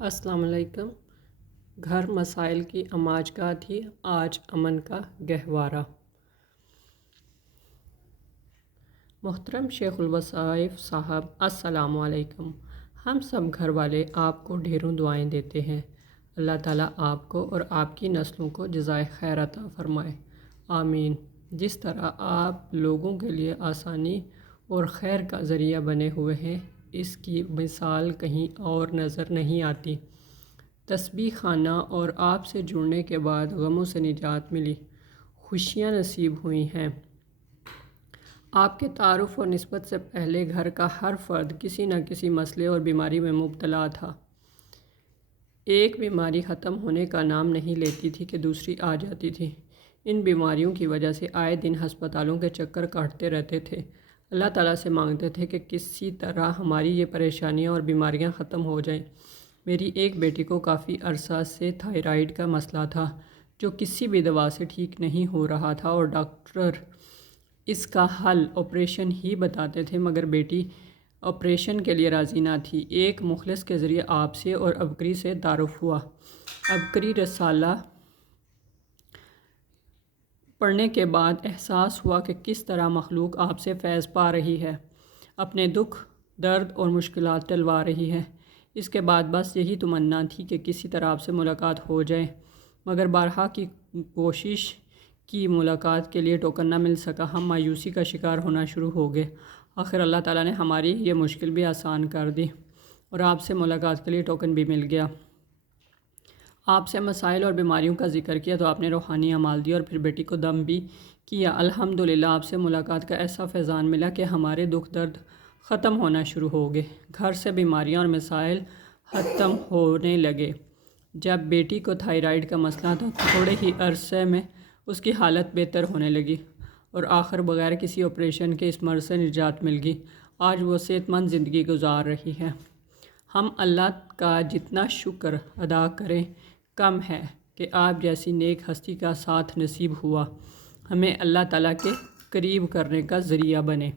السلام علیکم۔ گھر مسائل کی اماج کا تھی آج امن کا گہوارہ۔ محترم شیخ الوظائف صاحب، السلام علیکم۔ ہم سب گھر والے آپ کو ڈھیروں دعائیں دیتے ہیں۔ اللہ تعالیٰ آپ کو اور آپ کی نسلوں کو جزائے خیر عطا فرمائے، آمین۔ جس طرح آپ لوگوں کے لیے آسانی اور خیر کا ذریعہ بنے ہوئے ہیں، اس کی مثال کہیں اور نظر نہیں آتی۔ تسبیح خانہ اور آپ سے جڑنے کے بعد غموں سے نجات ملی، خوشیاں نصیب ہوئی ہیں۔ آپ کے تعارف اور نسبت سے پہلے گھر کا ہر فرد کسی نہ کسی مسئلے اور بیماری میں مبتلا تھا۔ ایک بیماری ختم ہونے کا نام نہیں لیتی تھی کہ دوسری آ جاتی تھی۔ ان بیماریوں کی وجہ سے آئے دن ہسپتالوں کے چکر کاٹتے رہتے تھے۔ اللہ تعالیٰ سے مانگتے تھے کہ کسی طرح ہماری یہ پریشانیاں اور بیماریاں ختم ہو جائیں۔ میری ایک بیٹی کو کافی عرصہ سے تھائرائیڈ کا مسئلہ تھا، جو کسی بھی دوا سے ٹھیک نہیں ہو رہا تھا اور ڈاکٹر اس کا حل آپریشن ہی بتاتے تھے، مگر بیٹی آپریشن کے لیے راضی نہ تھی۔ ایک مخلص کے ذریعے آپ سے اور ابکری سے تعارف ہوا۔ ابکری رسالہ پڑھنے کے بعد احساس ہوا کہ کس طرح مخلوق آپ سے فیض پا رہی ہے، اپنے دکھ، درد اور مشکلات ٹلوا رہی ہے۔ اس کے بعد بس یہی تمنا تھی کہ کسی طرح آپ سے ملاقات ہو جائے، مگر بارہا کی کوشش کی ملاقات کے لیے ٹوکن نہ مل سکا۔ ہم مایوسی کا شکار ہونا شروع ہو گئے۔ آخر اللہ تعالیٰ نے ہماری یہ مشکل بھی آسان کر دی اور آپ سے ملاقات کے لیے ٹوکن بھی مل گیا۔ آپ سے مسائل اور بیماریوں کا ذکر کیا تو آپ نے روحانی اعمال دی اور پھر بیٹی کو دم بھی کیا۔ الحمدللہ آپ سے ملاقات کا ایسا فیضان ملا کہ ہمارے دکھ درد ختم ہونا شروع ہو گئے، گھر سے بیماریاں اور مسائل ختم ہونے لگے۔ جب بیٹی کو تھائرائیڈ کا مسئلہ تھا تو تھوڑے ہی عرصے میں اس کی حالت بہتر ہونے لگی اور آخر بغیر کسی آپریشن کے اس مرض سے نجات مل گئی۔ آج وہ صحت مند زندگی گزار رہی ہے۔ ہم اللہ کا جتنا شکر ادا کریں کم ہے کہ آپ جیسی نیک ہستی کا ساتھ نصیب ہوا، ہمیں اللہ تعالیٰ کے قریب کرنے کا ذریعہ بنے۔